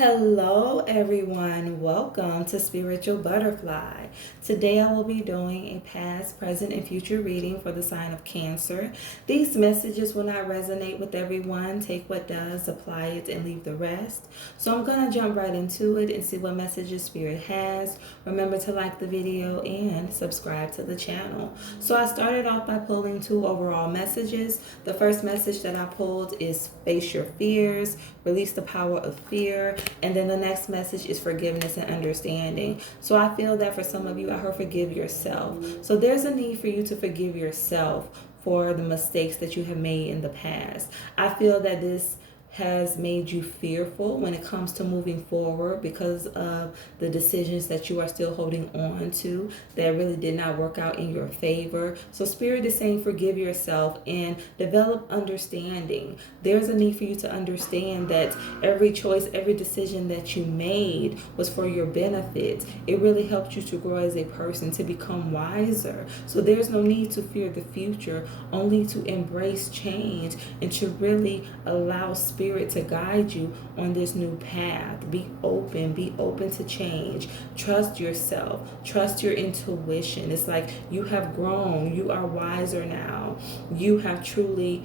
Hello, everyone. Welcome to Spiritual Butterfly. Today, I will be doing a past, present, and future reading for the sign of Cancer. These messages will not resonate with everyone. Take what does, apply it, and leave the rest. So, I'm going to jump right into it and see what messages Spirit has. Remember to like the video and subscribe to the channel. So, I started off by pulling two overall messages. The first message that I pulled is face your fears, release the power of fear. And then the next message is forgiveness and understanding. So I feel that for some of you, I heard forgive yourself. So there's a need for you to forgive yourself for the mistakes that you have made in the past. I feel that this has made you fearful when it comes to moving forward because of the decisions that you are still holding on to that really did not work out in your favor. So Spirit is saying forgive yourself and develop understanding. There's a need for you to understand that every choice, every decision that you made was for your benefit. It really helped you to grow as a person, to become wiser. So there's no need to fear the future, only to embrace change and to really allow Spirit to guide you on this new path. Be open to change. Trust yourself, trust your intuition. It's like you have grown, you are wiser now. You have truly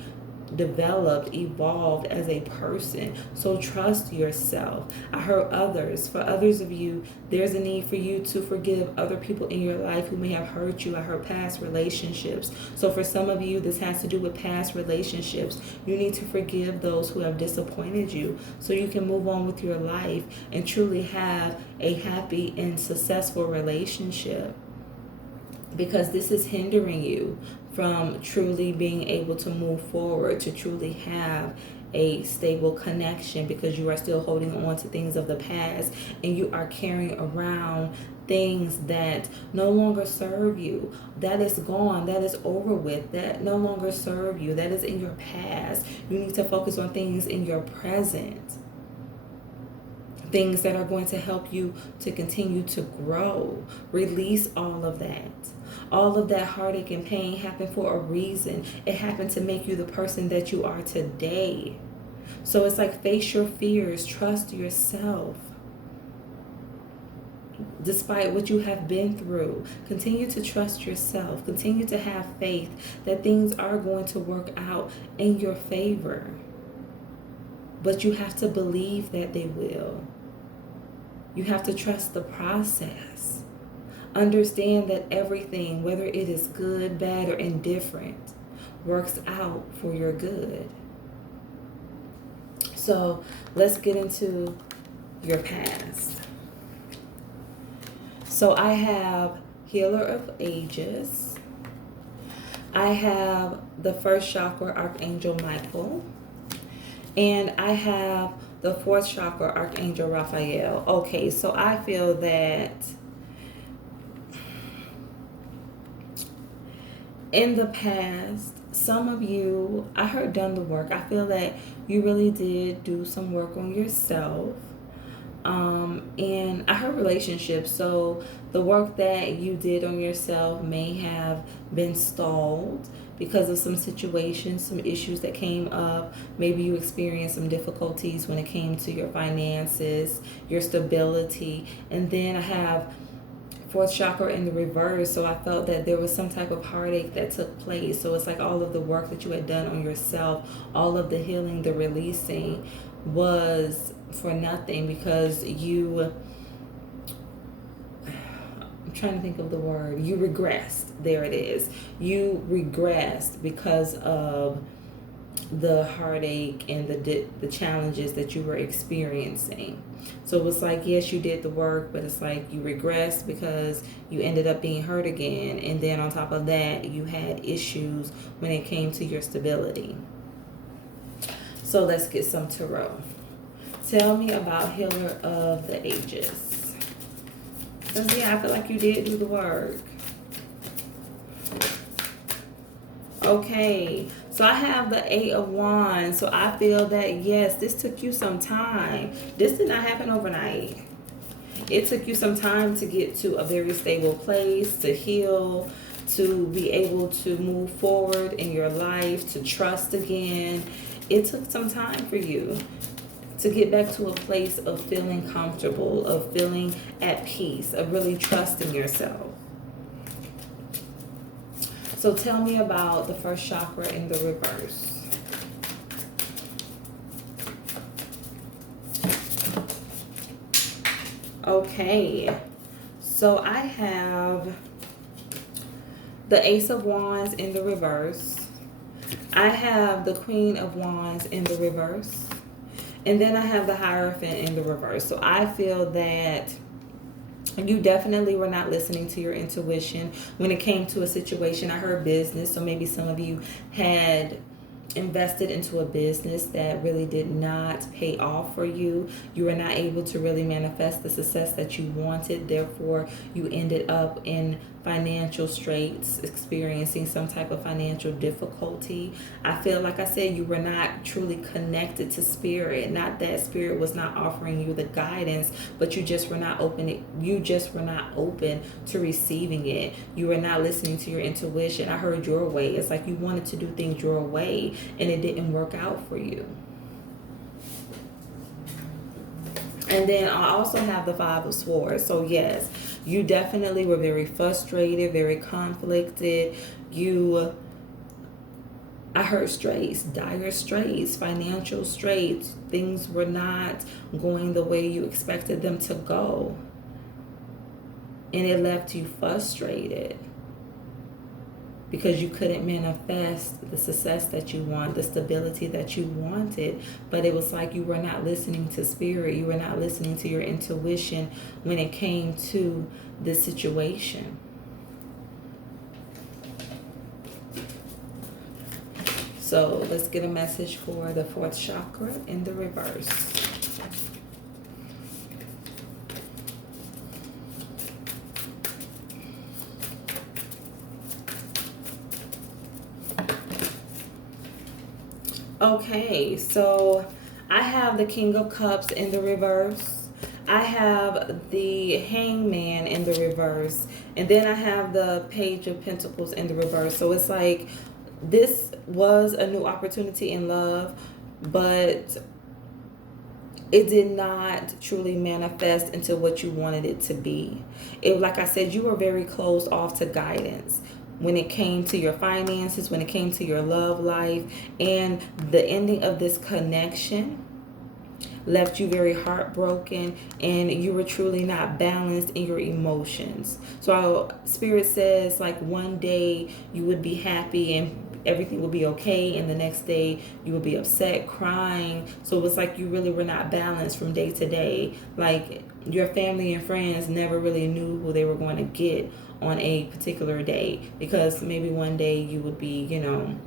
developed, evolved as a person. So trust yourself. I heard others. For others of you, there's a need for you to forgive other people in your life who may have hurt you. I heard past relationships. So for some of you, this has to do with past relationships. You need to forgive those who have disappointed you so you can move on with your life and truly have a happy and successful relationship, because this is hindering you from truly being able to move forward, to truly have a stable connection, because you are still holding on to things of the past and you are carrying around things that no longer serve you. That is gone, that is over with, that no longer serve you, that is in your past. You need to focus on things in your present, things that are going to help you to continue to grow. Release all of that. All of that heartache and pain happened for a reason. It happened to make you the person that you are today. So it's like face your fears, trust yourself. Despite what you have been through, continue to trust yourself. Continue to have faith that things are going to work out in your favor. But you have to believe that they will. You have to trust the process. Understand that everything, whether it is good, bad, or indifferent, works out for your good. So let's get into your past. So I have Healer of Ages. I have the first chakra, Archangel Michael. And I have the fourth chakra, Archangel Raphael. Okay, so I feel that in the past, some of you, I heard done the work. I feel that you really did do some work on yourself. And I heard relationships. So the work that you did on yourself may have been stalled because of some situations, some issues that came up. Maybe you experienced some difficulties when it came to your finances, your stability. And then I have fourth chakra in the reverse, so I felt that there was some type of heartache that took place. So it's like all of the work that you had done on yourself, all of the healing, the releasing was for nothing, because you, I'm trying to think of the word, you regressed. There it is. You regressed because of the heartache and the challenges that you were experiencing. So it was like, yes, you did the work, but it's like you regressed because you ended up being hurt again. And then on top of that, you had issues when it came to your stability. So let's get some tarot. Tell me about Healer of the Ages. Because, yeah, I feel like you did do the work. Okay, so I have the Eight of Wands. So I feel that, yes, this took you some time. This did not happen overnight. It took you some time to get to a very stable place, to heal, to be able to move forward in your life, to trust again. It took some time for you to get back to a place of feeling comfortable, of feeling at peace, of really trusting yourself. So tell me about the first chakra in the reverse. Okay, so I have the Ace of Wands in the reverse. I have the Queen of Wands in the reverse. And then I have the Hierophant in the reverse. So I feel that you definitely were not listening to your intuition when it came to a situation. I heard business, so maybe some of you had invested into a business that really did not pay off for you. You were not able to really manifest the success that you wanted. Therefore, you ended up in financial straits, experiencing some type of financial difficulty. I feel like I said, you were not truly connected to spirit. Not that spirit was not offering you the guidance, but you just were not open. You just were not open to receiving it. You were not listening to your intuition. I heard your way. It's like you wanted to do things your way, and it didn't work out for you. And then I also have the Five of Swords. So yes, you definitely were very frustrated, very conflicted. I heard straits, dire straits, financial straits. Things were not going the way you expected them to go. And it left you frustrated because you couldn't manifest the success that you want, the stability that you wanted. But it was like you were not listening to spirit. You were not listening to your intuition when it came to this situation. So let's get a message for the fourth chakra in the reverse. Okay, so I have the King of Cups in the reverse. I have the Hangman in the reverse. And then I have the Page of Pentacles in the reverse. So it's like this was a new opportunity in love, but it did not truly manifest into what you wanted it to be. It, like I said, you were very closed off to guidance when it came to your finances, when it came to your love life. And the ending of this connection left you very heartbroken, and you were truly not balanced in your emotions. So Spirit says, like, one day you would be happy and everything will be okay, and the next day you will be upset, crying. So it was like you really were not balanced from day to day. Like, your family and friends never really knew who they were going to get on a particular day, because maybe one day you would be, you know,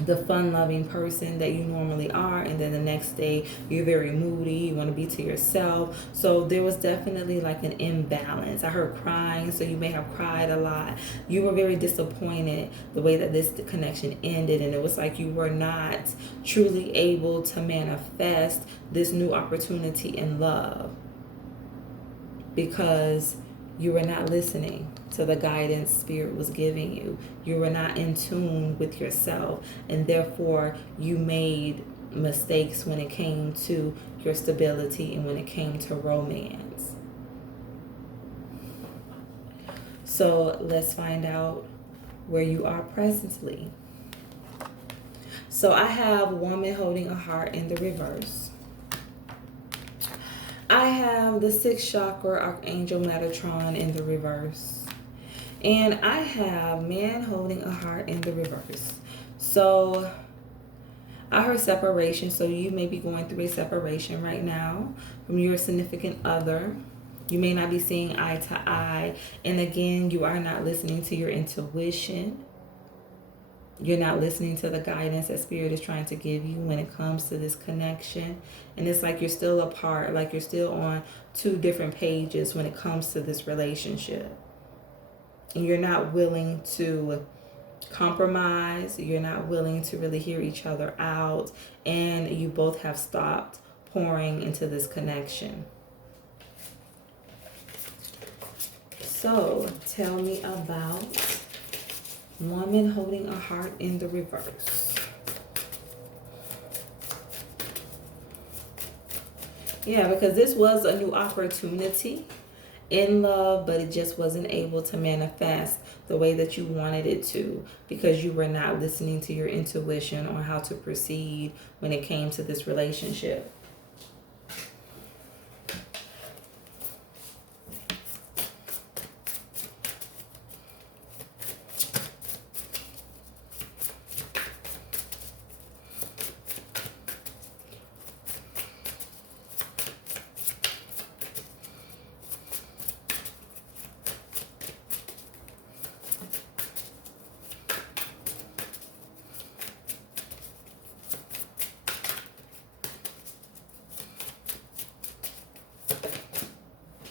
the fun-loving person that you normally are, and then the next day you're very moody, you want to be to yourself. So there was definitely like an imbalance. I heard crying, so you may have cried a lot. You were very disappointed the way that this connection ended, and it was like you were not truly able to manifest this new opportunity in love because you were not listening to the guidance Spirit was giving you. You were not in tune with yourself, and therefore you made mistakes when it came to your stability and when it came to romance. So let's find out where you are presently. So I have Woman Holding a Heart in the reverse. I have the sixth chakra, Archangel Metatron, in the reverse. And I have Man Holding a Heart in the reverse. So I heard separation. So you may be going through a separation right now from your significant other. You may not be seeing eye to eye. And again, you are not listening to your intuition. You're not listening to the guidance that Spirit is trying to give you when it comes to this connection. And it's like you're still apart, like you're still on two different pages when it comes to this relationship. And you're not willing to compromise. You're not willing to really hear each other out. And you both have stopped pouring into this connection. So tell me about Woman Holding a Heart in the reverse. Yeah, because this was a new opportunity in love, but it just wasn't able to manifest the way that you wanted it to because you were not listening to your intuition on how to proceed when it came to this relationship.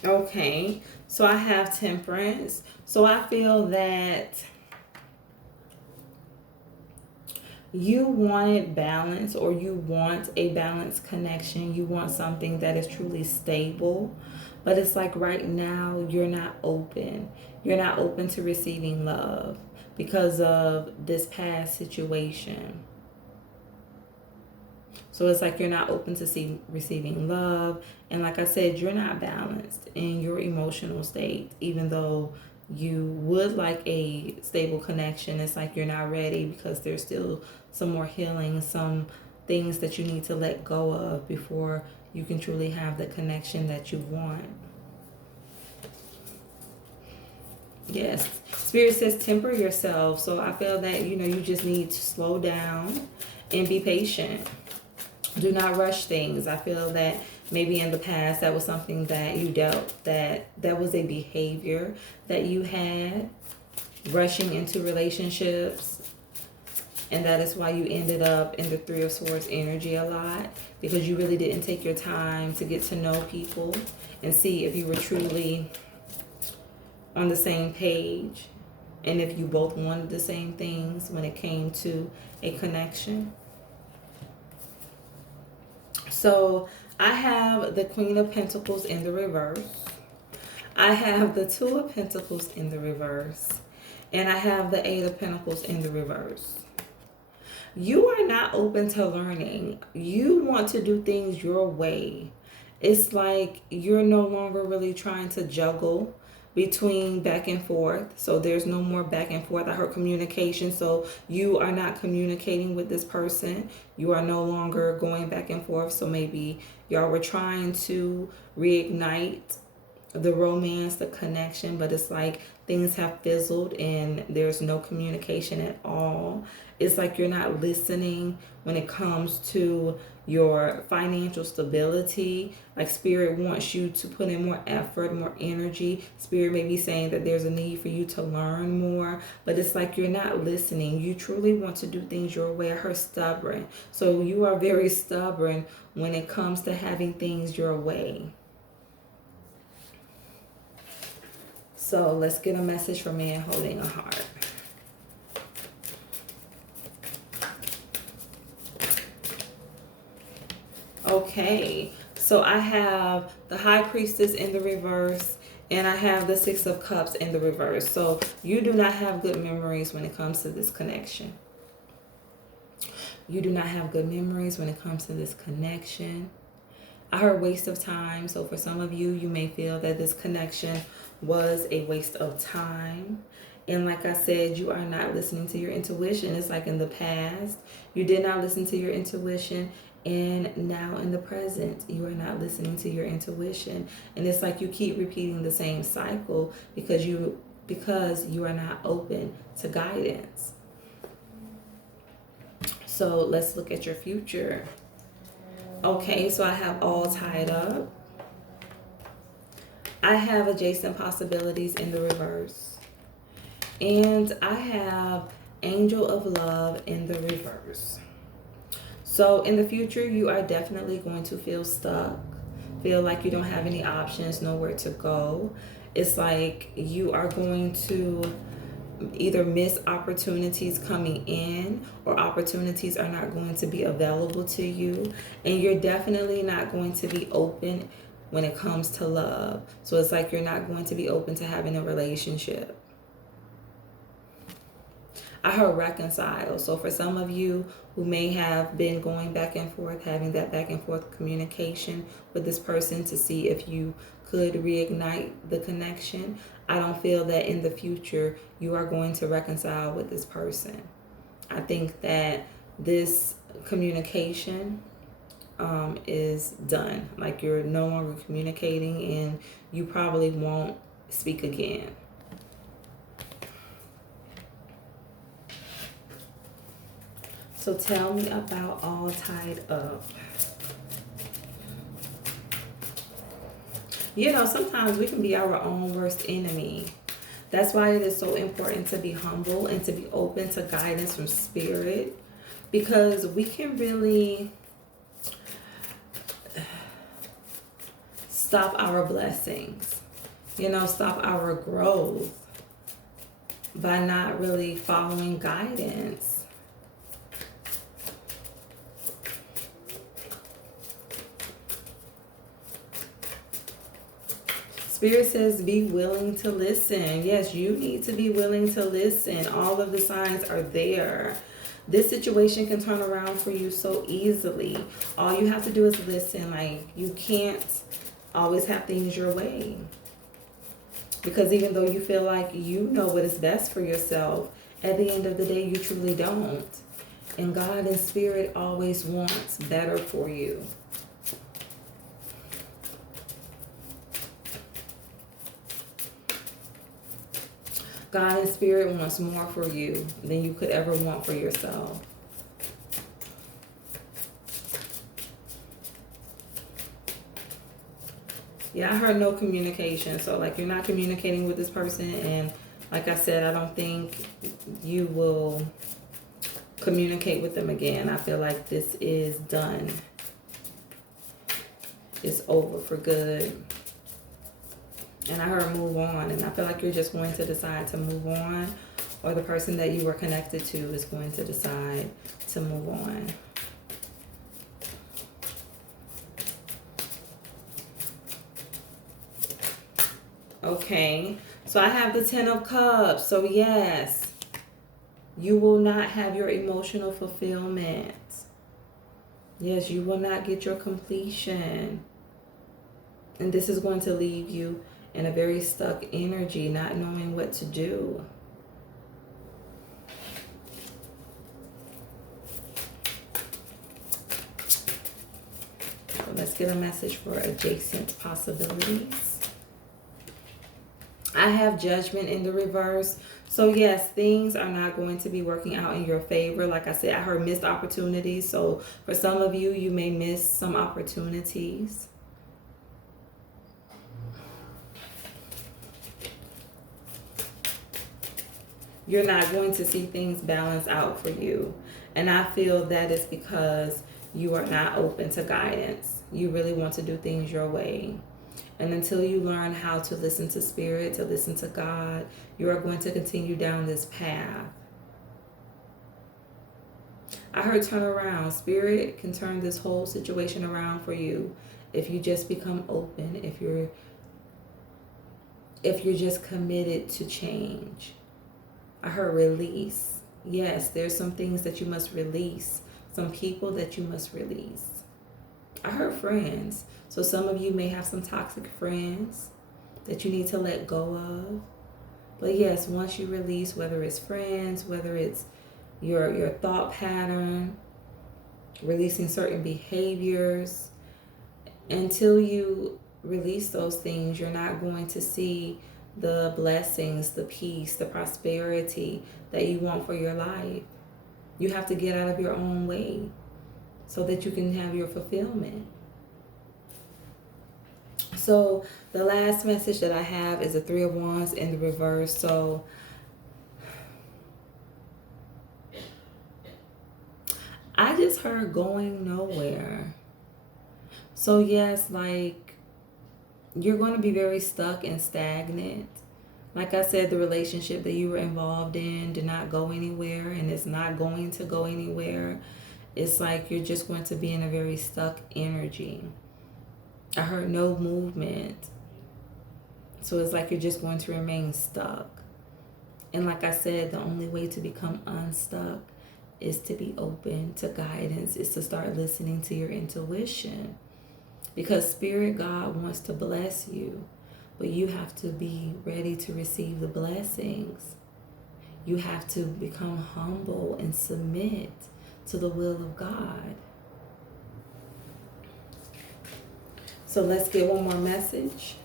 Okay, so I have Temperance. So I feel that you wanted balance, or you want a balanced connection. You want something that is truly stable. But it's like right now you're not open. You're not open to receiving love because of this past situation. So it's like you're not open to receiving love. And like I said, you're not balanced in your emotional state, even though you would like a stable connection. It's like you're not ready because there's still some more healing, some things that you need to let go of before you can truly have the connection that you want. Yes. Spirit says temper yourself. So I feel that, you just need to slow down and be patient. Do not rush things. I feel that maybe in the past that was something that you dealt, that was a behavior that you had, rushing into relationships, and that is why you ended up in the Three of Swords energy a lot, because you really didn't take your time to get to know people and see if you were truly on the same page and if you both wanted the same things when it came to a connection. So I have the Queen of Pentacles in the reverse. I have the Two of Pentacles in the reverse. And I have the Eight of Pentacles in the reverse. You are not open to learning. You want to do things your way. It's like you're no longer really trying to juggle between back and forth. So there's no more back and forth. I heard communication. So you are not communicating with this person. You are no longer going back and forth. So maybe y'all were trying to reignite the romance, the connection, but it's like things have fizzled and there's no communication at all. It's like you're not listening when it comes to your financial stability. Like Spirit wants you to put in more effort, more energy. Spirit may be saying that there's a need for you to learn more, but it's like you're not listening. You truly want to do things your way. Her stubborn. So you are very stubborn when it comes to having things your way. So let's get a message for man holding a heart. Okay, so I have the High Priestess in the reverse, and I have the Six of Cups in the reverse. So you do not have good memories when it comes to this connection. You do not have good memories when it comes to this connection. I heard waste of time. So for some of you, you may feel that this connection was a waste of time. And like I said, you are not listening to your intuition. It's like in the past, you did not listen to your intuition. And now in the present, you are not listening to your intuition. And it's like you keep repeating the same cycle because you are not open to guidance. So let's look at your future. Okay, so I have all tied up. I have adjacent possibilities in the reverse. And I have Angel of Love in the reverse. So in the future, you are definitely going to feel stuck. Feel like you don't have any options, nowhere to go. It's like you are going to either miss opportunities coming in, or opportunities are not going to be available to you, and you're definitely not going to be open when it comes to love. So it's like you're not going to be open to having a relationship. I heard reconcile. So for some of you who may have been going back and forth, having that back and forth communication with this person to see if you could reignite the connection, I don't feel that in the future you are going to reconcile with this person. I think that this communication is done. Like, you're no longer communicating and you probably won't speak again. So tell me about All Tied Up. You know, sometimes we can be our own worst enemy. That's why it is so important to be humble and to be open to guidance from spirit, because we can really stop our blessings, stop our growth by not really following guidance. Spirit says be willing to listen. Yes, you need to be willing to listen. All of the signs are there. This situation can turn around for you so easily. All you have to do is listen. Like, you can't always have things your way. Because even though you feel like you know what is best for yourself, at the end of the day, you truly don't. And God and Spirit always wants better for you. God and Spirit wants more for you than you could ever want for yourself. Yeah, I heard no communication. So, like, you're not communicating with this person. And like I said, I don't think you will communicate with them again. I feel like this is done. It's over for good. And I heard move on. And I feel like you're just going to decide to move on. Or the person that you were connected to is going to decide to move on. Okay. So I have the 10 of Cups. So yes, you will not have your emotional fulfillment. Yes, you will not get your completion. And this is going to leave you in a very stuck energy, not knowing what to do. So let's get a message for adjacent possibilities. I have Judgment in the reverse. So yes, things are not going to be working out in your favor. Like I said, I heard missed opportunities. So for some of you, you may miss some opportunities. You're not going to see things balance out for you. And I feel that is because you are not open to guidance. You really want to do things your way. And until you learn how to listen to Spirit, to listen to God, you are going to continue down this path. I heard turn around. Spirit can turn this whole situation around for you if you just become open, if you're just committed to change. I heard release. Yes, there's some things that you must release. Some people that you must release. I heard friends. So some of you may have some toxic friends that you need to let go of. But yes, once you release, whether it's friends, whether it's your thought pattern, releasing certain behaviors, until you release those things, you're not going to see the blessings, the peace, the prosperity that you want for your life. You have to get out of your own way so that you can have your fulfillment. So the last message that I have is the 3 of Wands in the reverse. So I just heard going nowhere. So yes, like, you're going to be very stuck and stagnant. Like I said, the relationship that you were involved in did not go anywhere, and it's not going to go anywhere. It's like you're just going to be in a very stuck energy. I heard no movement. So it's like you're just going to remain stuck. And like I said, the only way to become unstuck is to be open to guidance, is to start listening to your intuition. Because Spirit God wants to bless you, but you have to be ready to receive the blessings. You have to become humble and submit to the will of God. So let's get one more message.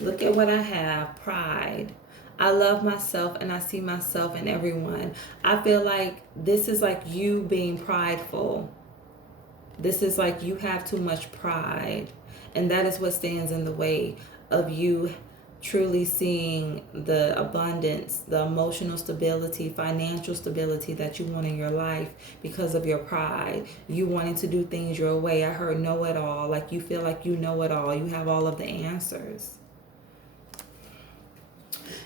Look at what I have. Pride. I love myself and I see myself in everyone. I feel like this is like you being prideful. This is like you have too much pride. And that is what stands in the way of you truly seeing the abundance, the emotional stability, financial stability that you want in your life because of your pride. You wanting to do things your way. I heard know it all. Like you feel like you know it all. You have all of the answers.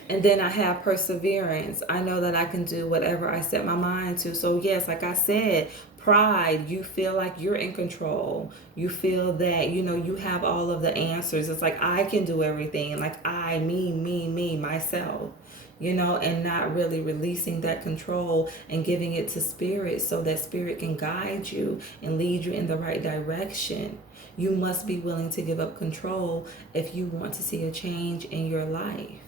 And then I have perseverance. I know that I can do whatever I set my mind to. So yes, like I said, pride, you feel like you're in control. You feel that, you have all of the answers. It's like I can do everything. Like I, me, myself. And not really releasing that control and giving it to Spirit so that Spirit can guide you and lead you in the right direction. You must be willing to give up control if you want to see a change in your life.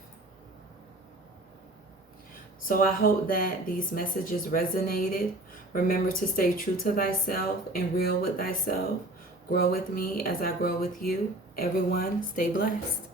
So I hope that these messages resonated. Remember to stay true to thyself and real with thyself. Grow with me as I grow with you. Everyone, stay blessed.